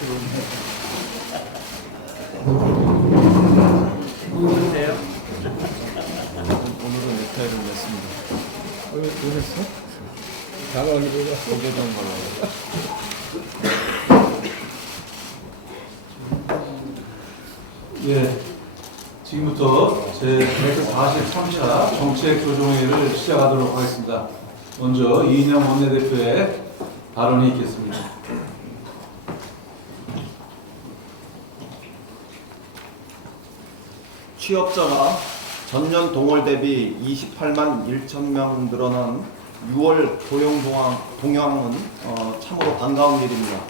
안녕하세요. 오늘은 넥타이를 냈습니다. 왜 했어? 나가기보다 고개던 걸로. 예, 지금부터 제 143차 정책조정회의를 시작하도록 하겠습니다. 먼저 이인영 원내대표의 발언이 있겠습니다. 취업자가 전년 동월 대비 28만 1천 명 늘어난 6월 고용 동향은 참으로 반가운 일입니다.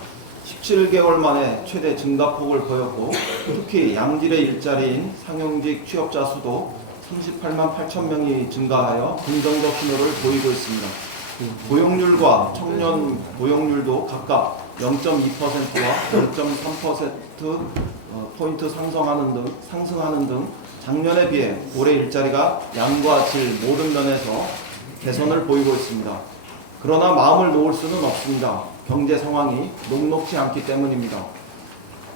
17개월 만에 최대 증가폭을 보였고 특히 양질의 일자리인 상용직 취업자 수도 38만 8천 명이 증가하여 긍정적 신호를 보이고 있습니다. 고용률과 청년 고용률도 각각 0.2%와 0.3% 상승하는 등 작년에 비해 올해 일자리가 양과 질 모든 면에서 개선을 보이고 있습니다. 그러나 마음을 놓을 수는 없습니다. 경제 상황이 녹록지 않기 때문입니다.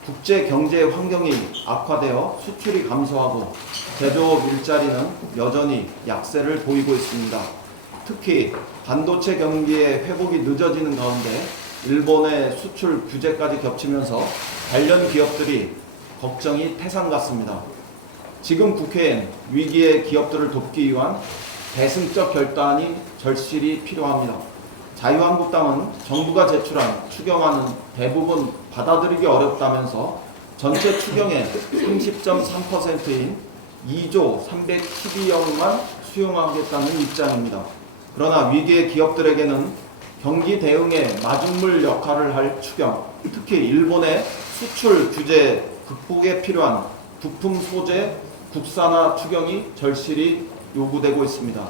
국제 경제 환경이 악화되어 수출이 감소하고 제조업 일자리는 여전히 약세를 보이고 있습니다. 특히 반도체 경기의 회복이 늦어지는 가운데 일본의 수출 규제까지 겹치면서 관련 기업들이 걱정이 태산 같습니다. 지금 국회엔 위기의 기업들을 돕기 위한 대승적 결단이 절실히 필요합니다. 자유한국당은 정부가 제출한 추경안은 대부분 받아들이기 어렵다면서 전체 추경의 30.3%인 2조 312억만 수용하겠다는 입장입니다. 그러나 위기의 기업들에게는 경기 대응의 마중물 역할을 할 추경, 특히 일본의 수출 규제 극복에 필요한 부품 소재 국산화 추경이 절실히 요구되고 있습니다.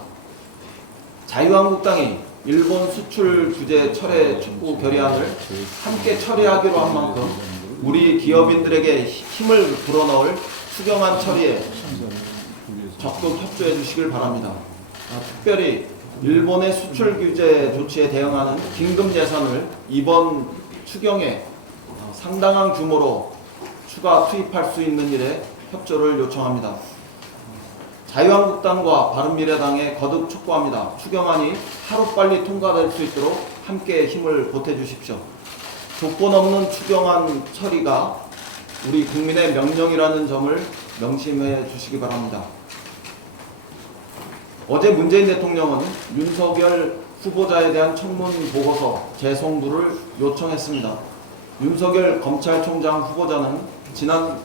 자유한국당이 일본 수출 규제 철회 촉구 결의안을 함께 처리하기로 한 만큼 우리 기업인들에게 힘을 불어넣을 추경안 처리에 적극 협조해 주시길 바랍니다. 특별히 일본의 수출 규제 조치에 대응하는 긴급 예산을 이번 추경에 상당한 규모로 추가 투입할 수 있는 일에 협조를 요청합니다. 자유한국당과 바른미래당에 거듭 촉구합니다. 추경안이 하루빨리 통과될 수 있도록 함께 힘을 보태주십시오. 조건 없는 추경안 처리가 우리 국민의 명령이라는 점을 명심해 주시기 바랍니다. 어제 문재인 대통령은 윤석열 후보자에 대한 청문 보고서 재송부를 요청했습니다. 윤석열 검찰총장 후보자는 지난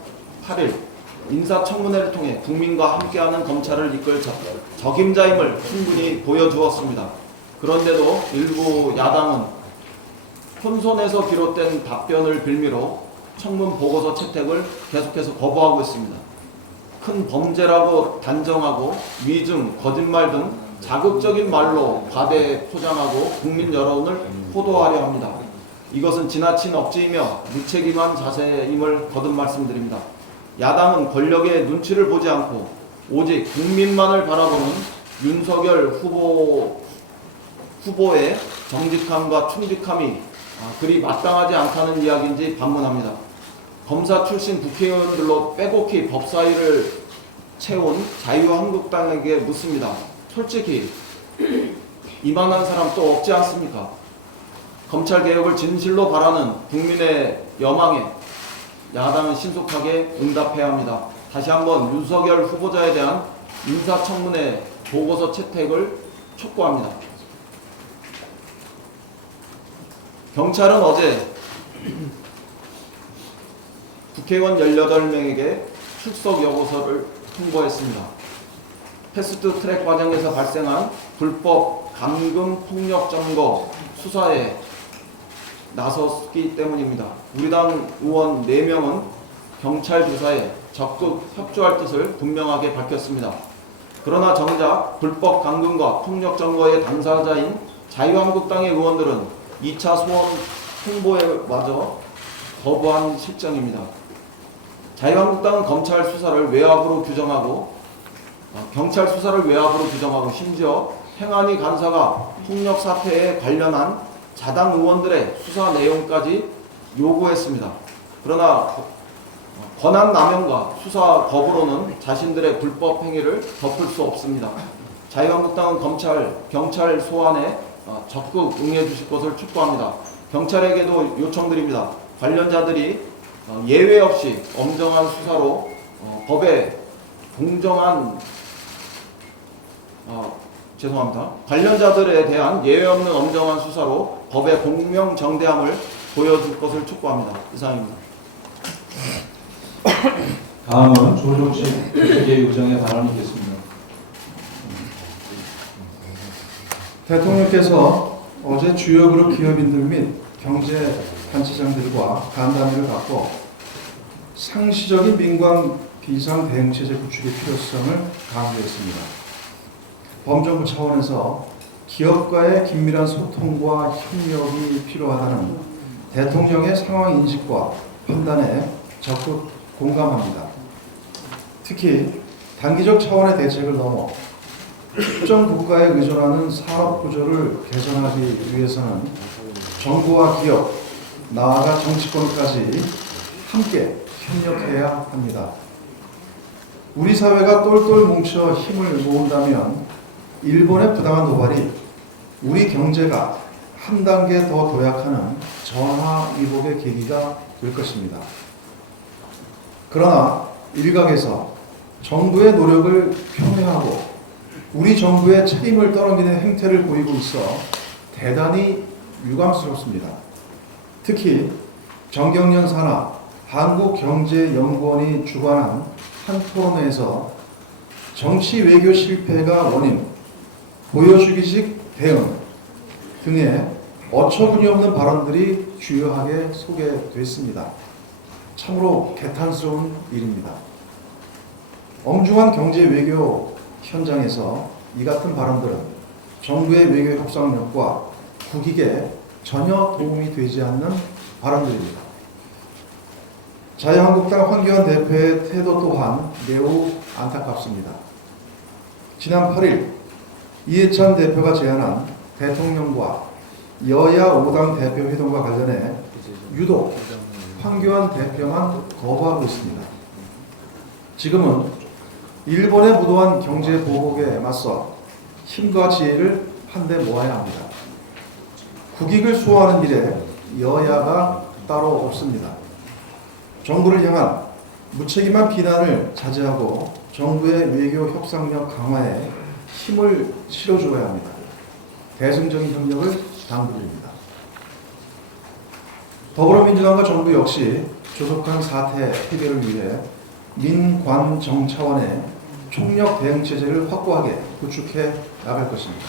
8일 인사청문회를 통해 국민과 함께하는 검찰을 이끌 적임자임을 충분히 보여주었습니다. 그런데도 일부 야당은 혼선에서 비롯된 답변을 빌미로 청문 보고서 채택을 계속해서 거부하고 있습니다. 큰 범죄라고 단정하고 위증, 거짓말 등 자극적인 말로 과대 포장하고 국민 여론을 호도하려 합니다. 이것은 지나친 억지이며 무책임한 자세임을 거듭 말씀드립니다. 야당은 권력의 눈치를 보지 않고 오직 국민만을 바라보는 윤석열 후보의 정직함과 충직함이 그리 마땅하지 않다는 이야기인지 반문합니다. 검사 출신 국회의원들로 빼곡히 법사위를 채운 자유한국당에게 묻습니다. 솔직히 이만한 사람 또 없지 않습니까? 검찰개혁을 진실로 바라는 국민의 여망에 야당은 신속하게 응답해야 합니다. 다시 한번 윤석열 후보자에 대한 인사청문회 보고서 채택을 촉구합니다. 경찰은 어제 국회의원 18명에게 출석 여고서를 통보했습니다. 패스트트랙 과정에서 발생한 불법 감금 폭력 점거 수사에 나섰기 때문입니다. 우리 당 의원 4명은 경찰 조사에 적극 협조할 뜻을 분명하게 밝혔습니다. 그러나 정작 불법 감금과 폭력 점거의 당사자인 자유한국당의 의원들은 2차 소원 통보에마저 거부한 실정입니다. 자유한국당은 검찰 수사를 외압으로 규정하고 경찰 수사를 외압으로 규정하고 심지어 행안위 간사가 폭력 사태에 관련한 자당 의원들의 수사 내용까지 요구했습니다. 그러나 권한 남용과 수사 거부로는 자신들의 불법 행위를 덮을 수 없습니다. 자유한국당은 검찰, 경찰 소환에 적극 응해 주실 것을 촉구합니다. 경찰에게도 요청드립니다. 관련자들이 예외 없이 엄정한 수사로 법에 공정한 관련자들에 대한 예외 없는 엄정한 수사로 법의 공명정대함을 보여줄 것을 촉구합니다. 이상입니다. 다음은 조정식 개의구장의 발언이 있겠습니다. 대통령께서 어제 주요 그룹 기업인들 및 경제 단체장들과 간담회를 갖고 상시적인 민관 비상 대응 체제 구축의 필요성을 강조했습니다. 범정부 차원에서 기업과의 긴밀한 소통과 협력이 필요하다는 대통령의 상황 인식과 판단에 적극 공감합니다. 특히 단기적 차원의 대책을 넘어 특정 국가에 의존하는 산업 구조를 개선하기 위해서는 정부와 기업, 나아가 정치권까지 함께 협력해야 합니다. 우리 사회가 똘똘 뭉쳐 힘을 모은다면 일본의 부당한 도발이 우리 경제가 한 단계 더 도약하는 전화위복의 계기가 될 것입니다. 그러나 일각에서 정부의 노력을 폄훼하고 우리 정부의 책임을 떠넘기는 행태를 보이고 있어 대단히 유감스럽습니다. 특히 정경련 산하 한국경제연구원이 주관한 한 토론회에서 정치 외교 실패가 원인, 보여주기식 대응 등의 어처구니 없는 발언들이 주요하게 소개됐습니다. 참으로 개탄스러운 일입니다. 엄중한 경제 외교 현장에서 이 같은 발언들은 정부의 외교 협상력과 국익에 전혀 도움이 되지 않는 발언들입니다. 자유한국당 황교안 대표의 태도 또한 매우 안타깝습니다. 지난 8일 이해찬 대표가 제안한 대통령과 여야 5당 대표 회동과 관련해 유독 황교안 대표만 거부하고 있습니다. 지금은 일본의 무도한 경제 보복에 맞서 힘과 지혜를 한데 모아야 합니다. 국익을 수호하는 일에 여야가 따로 없습니다. 정부를 향한 무책임한 비난을 자제하고 정부의 외교 협상력 강화에 힘을 실어주어야 합니다. 대승적인 협력을 당부드립니다. 더불어민주당과 정부 역시 조속한 사태 해결을 위해 민관정 차원의 총력 대응 체제를 확고하게 구축해 나갈 것입니다.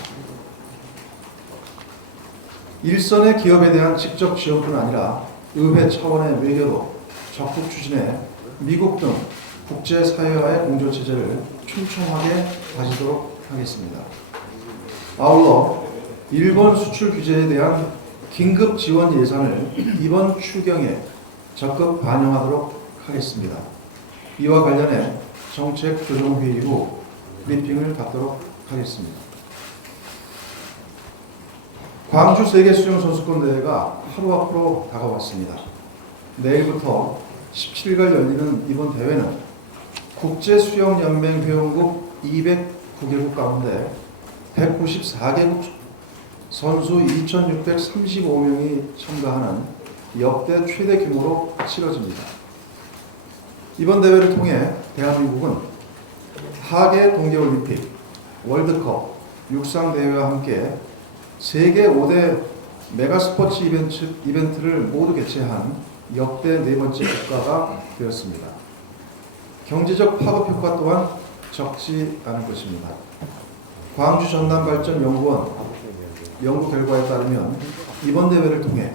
일선의 기업에 대한 직접 지원뿐 아니라 의회 차원의 외교도 적극 추진해 미국 등 국제사회와의 공조체제를 촘촘하게 다지도록 하겠습니다. 아울러 일본 수출 규제에 대한 긴급 지원 예산을 이번 추경에 적극 반영하도록 하겠습니다. 이와 관련해 정책 조정 회의 후 브리핑을 갖도록 하겠습니다. 광주 세계수영선수권대회가 하루 앞으로 다가왔습니다. 내일부터 17일간 열리는 이번 대회는 국제수영연맹 회원국 209개국 가운데 194개국 선수 2,635명이 참가하는 역대 최대 규모로 치러집니다. 이번 대회를 통해 대한민국은 하계 동계올림픽, 월드컵, 육상대회와 함께 세계 5대 메가스포츠 이벤트를 모두 개최한 역대 네 번째 국가가 되었습니다. 경제적 파급 효과 또한 적지 않을 것입니다. 광주 전남발전연구원 연구 결과에 따르면 이번 대회를 통해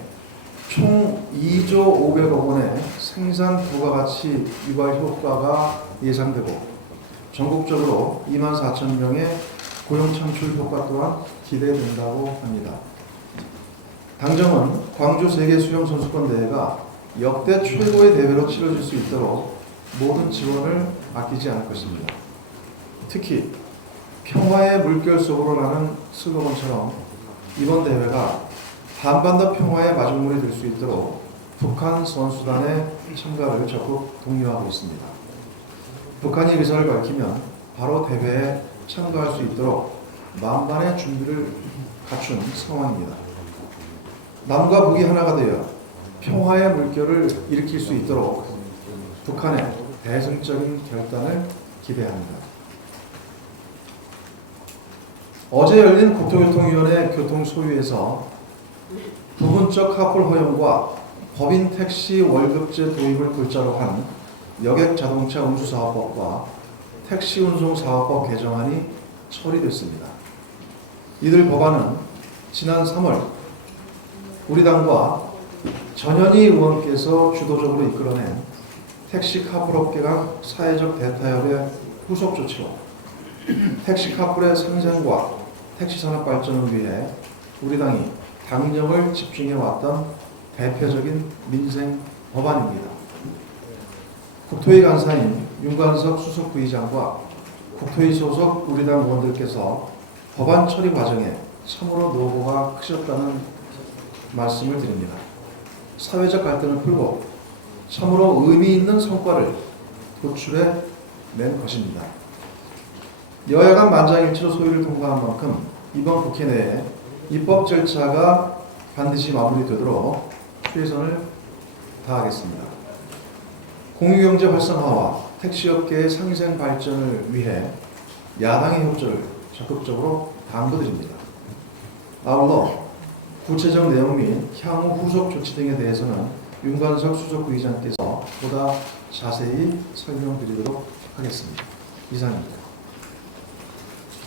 총 2조 500억 원의 생산 부가가치 유발 효과가 예상되고 전국적으로 24,000명의 고용 창출 효과 또한 기대된다고 합니다. 당정은 광주 세계수영선수권대회가 역대 최고의 대회로 치러질 수 있도록 모든 지원을 아끼지 않을 것입니다. 특히 평화의 물결 속으로 라는 슬로건처럼 이번 대회가 한반도 평화의 마중물이 될 수 있도록 북한 선수단의 참가를 적극 독려하고 있습니다. 북한이 의사를 밝히면 바로 대회에 참가할 수 있도록 만반의 준비를 갖춘 상황입니다. 남과 북이 하나가 되어 평화의 물결을 일으킬 수 있도록 북한의 대승적인 결단을 기대합니다. 어제 열린 국토교통위원회 교통소유에서 부분적 카풀 허용과 법인 택시 월급제 도입을 골자로 한 여객자동차 운수사업법과 택시운송사업법 개정안이 처리됐습니다. 이들 법안은 지난 3월 우리 당과 전현희 의원께서 주도적으로 이끌어낸 택시 카풀업계 간 사회적 대타협의 후속 조치로 택시 카풀의 상생과 택시 산업 발전을 위해 우리 당이 당력을 집중해 왔던 대표적인 민생 법안입니다. 국토위 간사인 윤관석 수석 부의장과 국토위 소속 우리 당 의원들께서 법안 처리 과정에 참으로 노고가 크셨다는 말씀을 드립니다. 사회적 갈등을 풀고 참으로 의미 있는 성과를 도출해 낸 것입니다. 여야 간 만장일치로 소위를 통과한 만큼 이번 국회 내에 입법 절차가 반드시 마무리되도록 최선을 다하겠습니다. 공유경제 활성화와 택시업계의 상생 발전을 위해 야당의 협조를 적극적으로 당부드립니다. 아울러 구체적 내용 및 향후 후속 조치 등에 대해서는 윤관석 수석 부의장께서 보다 자세히 설명드리도록 하겠습니다. 이상입니다.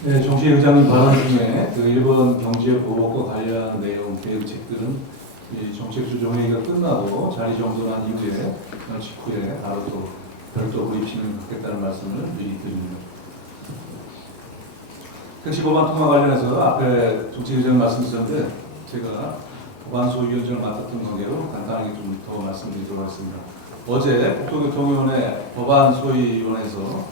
네, 정식 의장님 발언 중에 그 일본 경제 보복과 관련 내용 대응책들은 이 정책 조정회의가 끝나고 자리 정돈한 이후에 직후에 바로 또 별도 브리핑을 갖겠다는 말씀을 미리 드립니다. 택시 법안 통과 관련해서 앞에 정책 의장 말씀 주셨는데 제가 법안 소위원장을 맡았던 관계로 간단하게 좀 더 말씀드리도록 하겠습니다. 어제 국토교통위원회 법안 소위위원회에서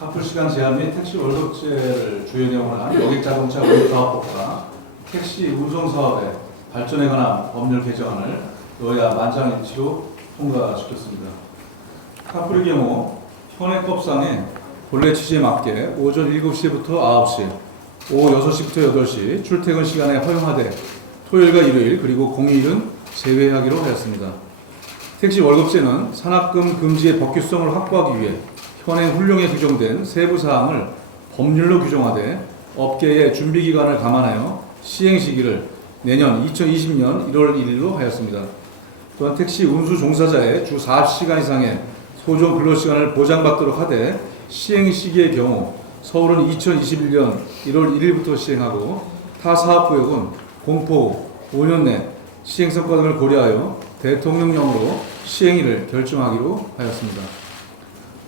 카풀 시간 제한 및 택시 월급제를 주요 내용으로 한 여객자동차 운송사업법과 택시 운송사업의 발전에 관한 법률 개정안을 여야 만장일치로 통과시켰습니다. 카풀의 경우 현행법상에 본래 취지에 맞게 오전 7시부터 9시, 오후 6시부터 8시 출퇴근 시간에 허용하되 토요일과 일요일 그리고 공휴일은 제외하기로 하였습니다. 택시 월급제는 산학금 금지의 법규성을 확보하기 위해 현행 훈령에 규정된 세부 사항을 법률로 규정하되 업계의 준비 기간을 감안하여 시행 시기를 내년 2020년 1월 1일로 하였습니다. 또한 택시 운수 종사자의 주 40시간 이상의 소정 근로시간을 보장받도록 하되 시행 시기의 경우 서울은 2021년 1월 1일부터 시행하고 타 사업구역은 공포 5년 내 시행 성과 등을 고려하여 대통령령으로 시행일을 결정하기로 하였습니다.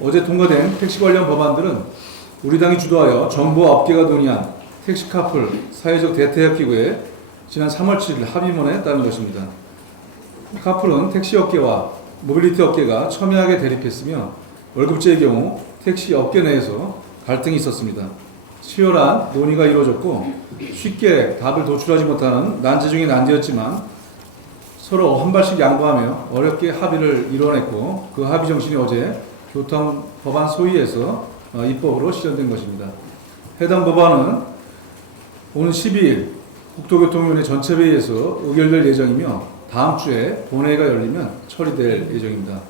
어제 통과된 택시 관련 법안들은 우리 당이 주도하여 정부와 업계가 논의한 택시 카풀 사회적 대타협 기구에 지난 3월 7일 합의문에 따른 것입니다. 카풀은 택시 업계와 모빌리티 업계가 첨예하게 대립했으며 월급제의 경우 택시 업계 내에서 갈등이 있었습니다. 치열한 논의가 이루어졌고 쉽게 답을 도출하지 못하는 난제 중의 난제였지만 서로 한 발씩 양보하며 어렵게 합의를 이뤄냈고 그 합의 정신이 어제 교통 법안 소위에서 입법으로 실현된 것입니다. 해당 법안은 오는 12일 국토교통위원회 전체회의에서 의결될 예정이며 다음 주에 본회의가 열리면 처리될 예정입니다.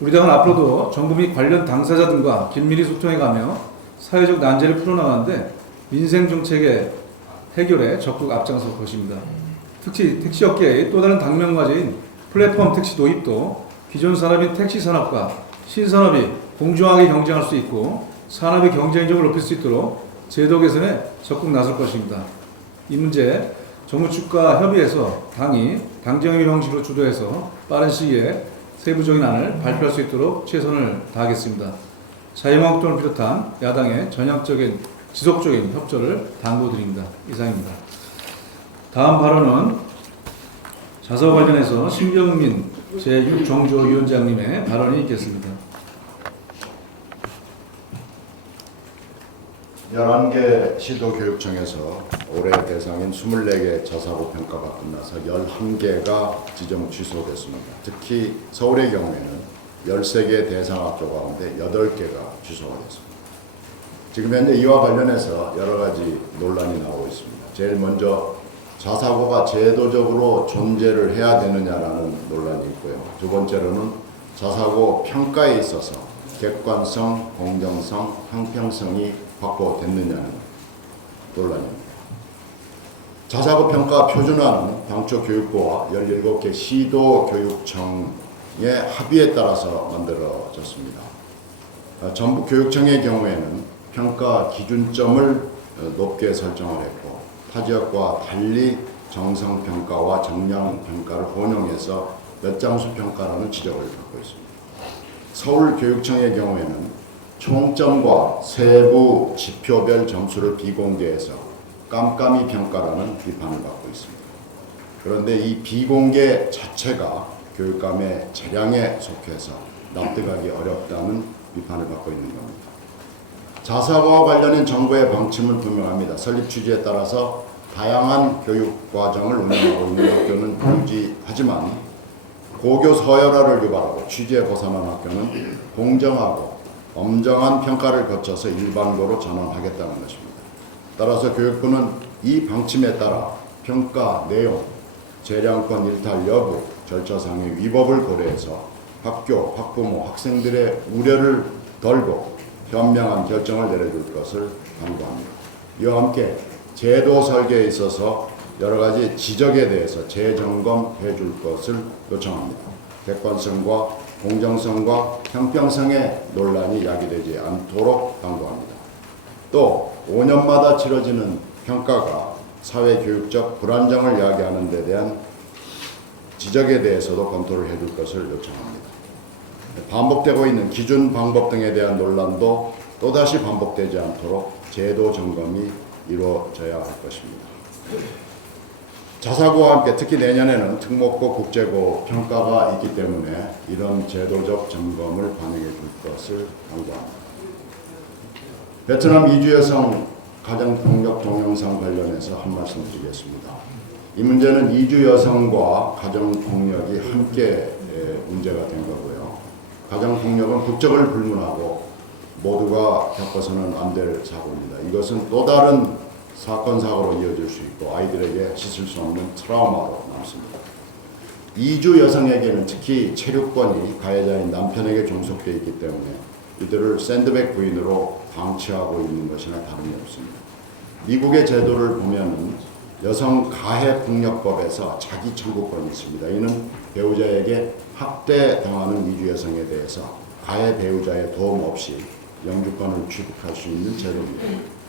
우리 당은 앞으로도 정부 및 관련 당사자 등과 긴밀히 소통해가며 사회적 난제를 풀어나가는데 민생정책의 해결에 적극 앞장설 것입니다. 특히 택시업계의 또 다른 당면과제인 플랫폼 택시 도입도 기존 산업인 택시 산업과 신산업이 공정하게 경쟁할 수 있고 산업의 경쟁력을 높일 수 있도록 제도 개선에 적극 나설 것입니다. 이 문제 정부 측과 협의해서 당이 당정의 형식으로 주도해서 빠른 시기에 세부적인 안을 발표할 수 있도록 최선을 다하겠습니다. 자유한국당을 비롯한 야당의 전향적인 지속적인 협조를 당부드립니다. 이상입니다. 다음 발언은 자서 관련해서 신경민 제6정조위원장님의 발언이 있겠습니다. 11개 시도교육청에서 올해 대상인 24개 저사고 평가가 끝나서 11개가 지정 취소됐습니다. 특히 서울의 경우에는 13개 대상 학교 가운데 8개가 취소가 됐습니다. 지금 현재 이와 관련해서 여러 가지 논란이 나오고 있습니다. 제일 먼저 자사고가 제도적으로 존재를 해야 되느냐라는 논란이 있고요. 두 번째로는 자사고 평가에 있어서 객관성, 공정성, 형평성이 확보됐느냐는 논란입니다. 자사고 평가 표준화는 당초 교육부와 17개 시도교육청의 합의에 따라서 만들어졌습니다. 전북교육청의 경우에는 평가 기준점을 높게 설정을 했고 타 지역과 달리 정성평가와 정량평가를 혼용해서 몇 장수 평가라는 지적을 받고 있습니다. 서울교육청의 경우에는 총점과 세부 지표별 점수를 비공개해서 깜깜이 평가라는 비판을 받고 있습니다. 그런데 이 비공개 자체가 교육감의 재량에 속해서 납득하기 어렵다는 비판을 받고 있는 겁니다. 자사고와 관련된 정부의 방침은 분명합니다. 설립 취지에 따라서 다양한 교육과정을 운영하고 있는 학교는 유지하지만 고교 서열화를 유발하고 취지에 벗어난 학교는 공정하고 엄정한 평가를 거쳐서 일반고로 전환하겠다는 것입니다. 따라서 교육부는 이 방침에 따라 평가 내용, 재량권 일탈 여부, 절차상의 위법을 고려해서 학교, 학부모, 학생들의 우려를 덜고 현명한 결정을 내려줄 것을 당부합니다. 이와 함께 제도 설계에 있어서 여러 가지 지적에 대해서 재점검해 줄 것을 요청합니다. 객관성과 공정성과 형평성의 논란이 야기되지 않도록 당부합니다. 또 5년마다 치러지는 평가가 사회교육적 불안정을 야기하는 데 대한 지적에 대해서도 검토를 해줄 것을 요청합니다. 반복되고 있는 기준 방법 등에 대한 논란도 또다시 반복되지 않도록 제도 점검이 이루어져야 할 것입니다. 자사고와 함께 특히 내년에는 특목고, 국제고 평가가 있기 때문에 이런 제도적 점검을 반영해 줄 것을 당부합니다. 베트남 이주 여성 가정폭력 동영상 관련해서 한 말씀 드리겠습니다. 이 문제는 이주 여성과 가정폭력이 함께 문제가 된 거고요. 가정폭력은 국적을 불문하고 모두가 겪어서는 안 될 사고입니다. 이것은 또 다른 사건, 사고로 이어질 수 있고 아이들에게 씻을 수 없는 트라우마로 남습니다. 이주 여성에게는 특히 체류권이 가해자인 남편에게 종속되어 있기 때문에 이들을 샌드백 부인으로 방치하고 있는 것이나 다름이 없습니다. 미국의 제도를 보면은 여성 가해폭력법에서 자기 청구권이 있습니다. 이는 배우자에게 학대당하는 이주 여성에 대해서 가해 배우자의 도움 없이 영주권을 취득할 수 있는 제도입니다.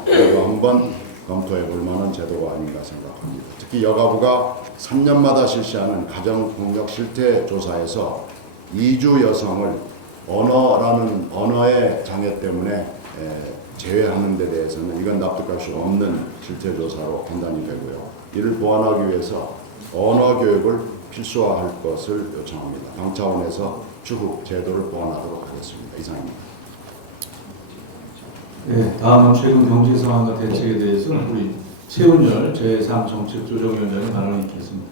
이거 한번 검토해 볼 만한 제도가 아닌가 생각합니다. 특히 여가부가 3년마다 실시하는 가정폭력 실태 조사에서 이주 여성을 언어라는 언어의 장애 때문에 제외하는 데 대해서는 이건 납득할 수 없는 실태 조사로 판단이 되고요. 이를 보완하기 위해서 언어 교육을 필수화할 것을 요청합니다. 당 차원에서 추후 제도를 보완하도록 하겠습니다. 이상입니다. 네, 다음은 최근 경제 상황과 대책에 대해서 우리 최은열 제3정책조정위원장의 발언을 읽겠습니다.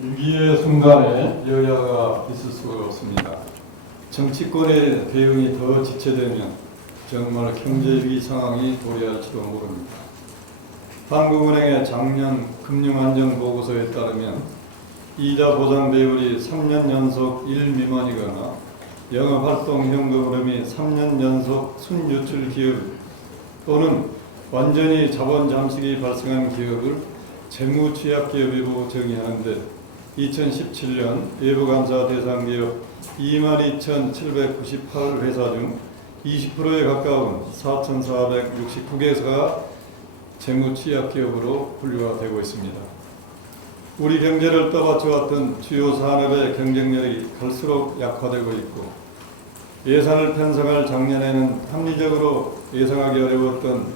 위기의 순간에 여야가 있을 수가 없습니다. 정치권의 대응이 더 지체되면 정말 경제위기 상황이 도래할지도 모릅니다. 한국은행의 작년 금융안정보고서에 따르면 이자 보상 비율이 3년 연속 1 미만이거나 영업활동 현금 흐름이 3년 연속 순유출 기업 또는 완전히 자본 잠식이 발생한 기업을 재무 취약 기업으로 정의하는데 2017년 외부감사 대상 기업 22,798회사 중 20%에 가까운 4,469개사가 재무 취약 기업으로 분류가 되고 있습니다. 우리 경제를 떠받쳐왔던 주요 산업의 경쟁력이 갈수록 약화되고 있고 예산을 편성할 작년에는 합리적으로 예상하기 어려웠던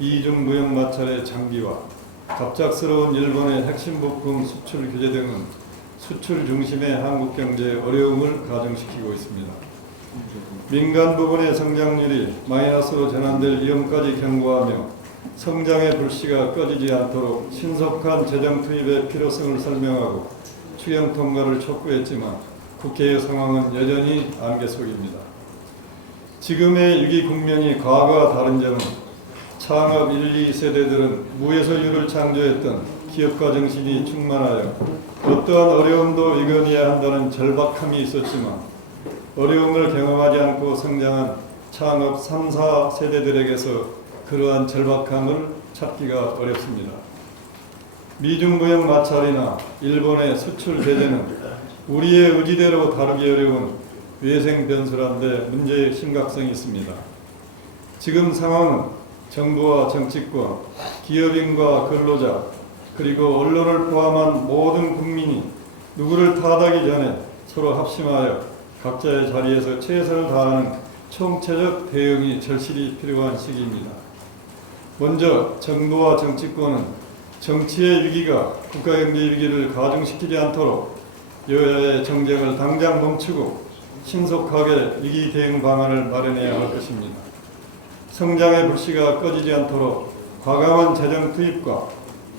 이중 무역 마찰의 장기화, 갑작스러운 일본의 핵심 부품 수출 규제 등은 수출 중심의 한국 경제의 어려움을 가중시키고 있습니다. 민간 부분의 성장률이 마이너스로 전환될 위험까지 경고하며 성장의 불씨가 꺼지지 않도록 신속한 재정 투입의 필요성을 설명하고 추경 통과를 촉구했지만 국회의 상황은 여전히 안개 속입니다. 지금의 위기 국면이 과거와 다른 점은 창업 1, 2세대들은 무에서 유를 창조했던 기업가 정신이 충만하여 어떠한 어려움도 이겨내야 한다는 절박함이 있었지만 어려움을 경험하지 않고 성장한 창업 3, 4세대들에게서 그러한 절박함을 찾기가 어렵습니다. 미중 무역 마찰이나 일본의 수출 제재는 우리의 의지대로 다루기 어려운 외생 변수란데 문제의 심각성이 있습니다. 지금 상황은 정부와 정치권, 기업인과 근로자, 그리고 언론을 포함한 모든 국민이 누구를 탓하기 전에 서로 합심하여 각자의 자리에서 최선을 다하는 총체적 대응이 절실히 필요한 시기입니다. 먼저 정부와 정치권은 정치의 위기가 국가경제 위기를 가중시키지 않도록 여야의 정쟁을 당장 멈추고 신속하게 위기 대응 방안을 마련해야 할 것입니다. 성장의 불씨가 꺼지지 않도록 과감한 재정 투입과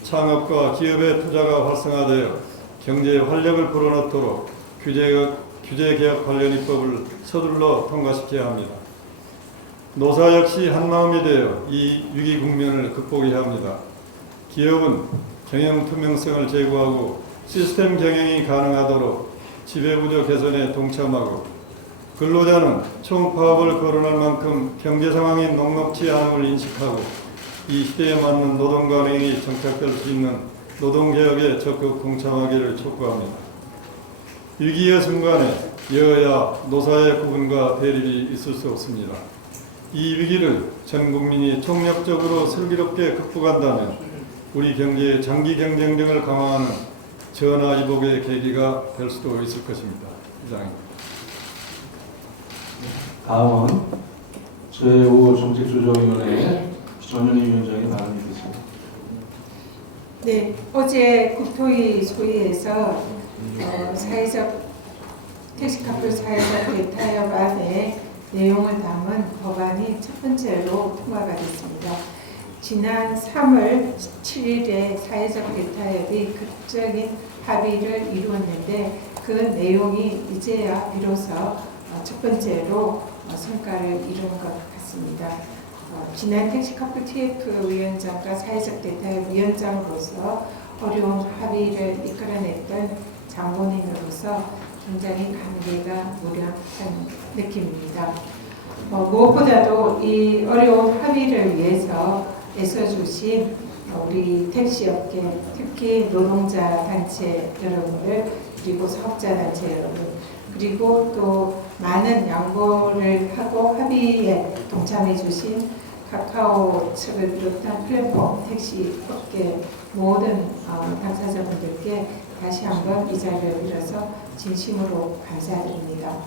창업과 기업의 투자가 활성화되어 경제에 활력을 불어넣도록 규제개혁 관련 입법을 서둘러 통과시켜야 합니다. 노사 역시 한마음이 되어 이 위기 국면을 극복해야 합니다. 기업은 경영 투명성을 제고하고 시스템 경영이 가능하도록 지배구조 개선에 동참하고 근로자는 총파업을 거론할 만큼 경제 상황이 녹록지 않음을 인식하고 이 시대에 맞는 노동 관행이 정착될 수 있는 노동개혁에 적극 동참하기를 촉구합니다. 위기의 순간에 여야, 노사의 구분과 대립이 있을 수 없습니다. 이 위기를 전 국민이 총력적으로 슬기롭게 극복한다면 우리 경제의 장기 경쟁력을 강화하는 전화위복의 계기가 될 수도 있을 것입니다. 이상입니다. 다음은 제5정책조정위원회 전현희 위원장의 발언이겠습니다. 네, 어제 국토위 소위에서 사회적 택시카풀 사회적 대타협안의 내용을 담은 법안이 첫 번째로 통과가 됐습니다. 지난 3월 7일에 사회적 대타협이 극적인 합의를 이루었는데 그 내용이 이제야 비로소 첫 번째로 성과를 이룬 것 같습니다. 지난 택시카풀 TF 위원장과 사회적 대타협 위원장으로서 어려운 합의를 이끌어냈던 장본인으로서 굉장히 감개가 무량한 느낌입니다. 무엇보다도 이 어려운 합의를 위해서 애써주신 우리 택시업계, 특히 노동자 단체 여러분들, 그리고 사업자 단체 여러분, 그리고 또 많은 양보를 하고 합의에 동참해 주신 카카오 측을 비롯한 플랫폼 택시업계 모든 당사자분들께 다시 한번 이 자리를 빌어서 진심으로 감사드립니다.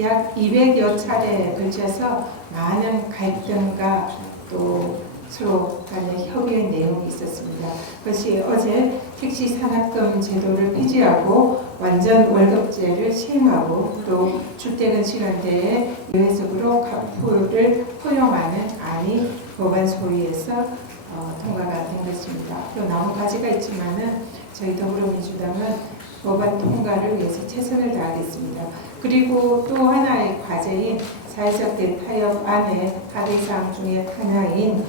약 200여 차례에 걸쳐서 많은 갈등과 또 서로 간의 협의의 내용이 있었습니다. 그것이 어제 택시 산학금 제도를 폐지하고 완전 월급제를 시행하고 또 출퇴근 시간대에 예외적으로 카풀을 허용하는 안이 법안 소위에서 통과가 된 것입니다. 또 남은 과제가 있지만은 저희 더불어민주당은 법안 통과를 위해서 최선을 다하겠습니다. 그리고 또 하나의 과제인 사회적 대타협안의 합의사항 중에 하나인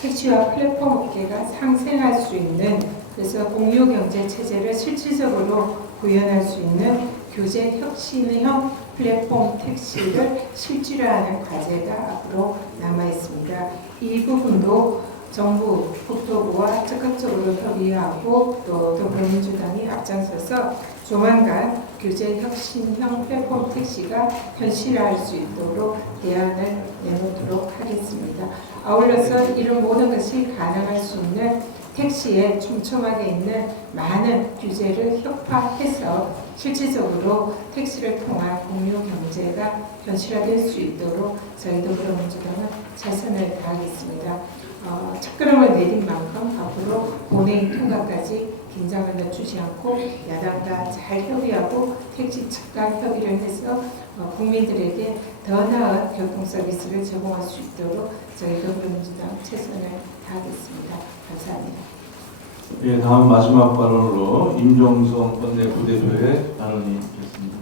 택시와 플랫폼 업계가 상생할 수 있는, 그래서 공유 경제 체제를 실질적으로 구현할 수 있는 규제 혁신형 플랫폼 택시를 실질화하는 과제가 앞으로 남아 있습니다. 이 부분도 정부, 국토부와 적극적으로 협의하고 또 더불어민주당이 앞장서서 조만간 규제 혁신형 플랫폼 택시가 현실화할 수 있도록 대안을 내놓도록 하겠습니다. 아울러서 이런 모든 것이 가능할 수 있는 택시에 촘촘하게 있는 많은 규제를 혁파해서 실질적으로 택시를 통한 공유 경제가 현실화될 수 있도록 저희 더불어민주당은 최선을 다하겠습니다. 첫걸음을 내린 만큼 앞으로 본회의 통과까지 긴장을 늦추지 않고 야당과 잘 협의하고 택시 측과 협의를 해서 국민들에게 더 나은 교통 서비스를 제공할 수 있도록 저희 더불어민주당 최선을 다하겠습니다. 감사합니다. 예, 다음 마지막 발언으로 임종성 원내 부대표의 발언이 있겠습니다.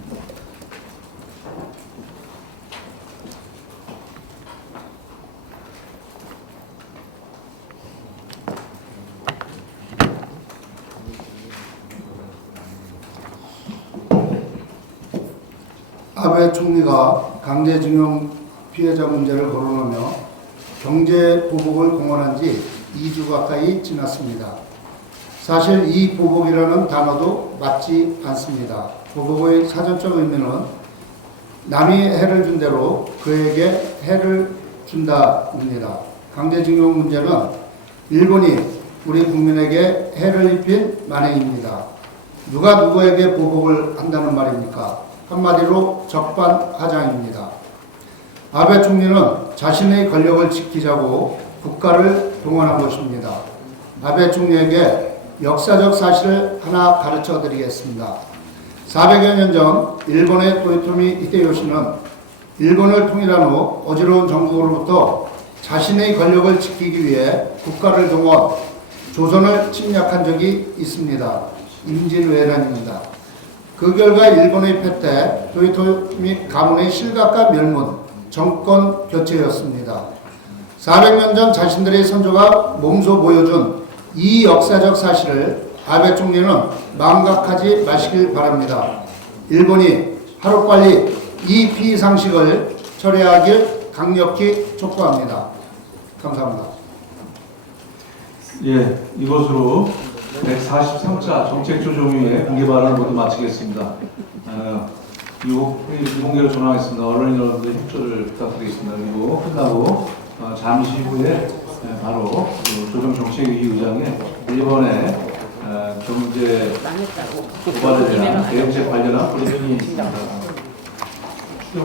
아베 총리가 강제징용 피해자 문제를 거론하며 경제 보복을 공언한 지 2주 가까이 지났습니다. 사실 이 보복이라는 단어도 맞지 않습니다. 보복의 사전적 의미는 남이 해를 준 대로 그에게 해를 준다입니다. 강제징용 문제는 일본이 우리 국민에게 해를 입힌 만행입니다. 누가 누구에게 보복을 한다는 말입니까? 한마디로 적반하장입니다. 아베 총리는 자신의 권력을 지키자고 국가를 동원한 것입니다. 아베 총리에게 역사적 사실을 하나 가르쳐 드리겠습니다. 400여 년 전 일본의 도요토미 히데요시는 일본을 통일한 후 어지러운 정국으로부터 자신의 권력을 지키기 위해 국가를 동원, 조선을 침략한 적이 있습니다. 임진왜란입니다. 그 결과 일본의 패퇴, 도요토미 가문의 실각과 멸문, 정권 교체였습니다. 400년 전 자신들의 선조가 몸소 보여준 이 역사적 사실을 아베 총리는 망각하지 마시길 바랍니다. 일본이 하루빨리 이 피상식을 철회하길 강력히 촉구합니다. 감사합니다. 예, 이것으로 143차 정책조정위의 공개 발언을 모두 마치겠습니다. 이 공개를 전하겠습니다. 언론인 여러분들 협조를 부탁드리겠습니다. 그리고 끝나고 잠시 후에 바로 조정정책위 의장의 일본의 경제 고발에 대한 대응책 관련한 브리핑이 있습니다.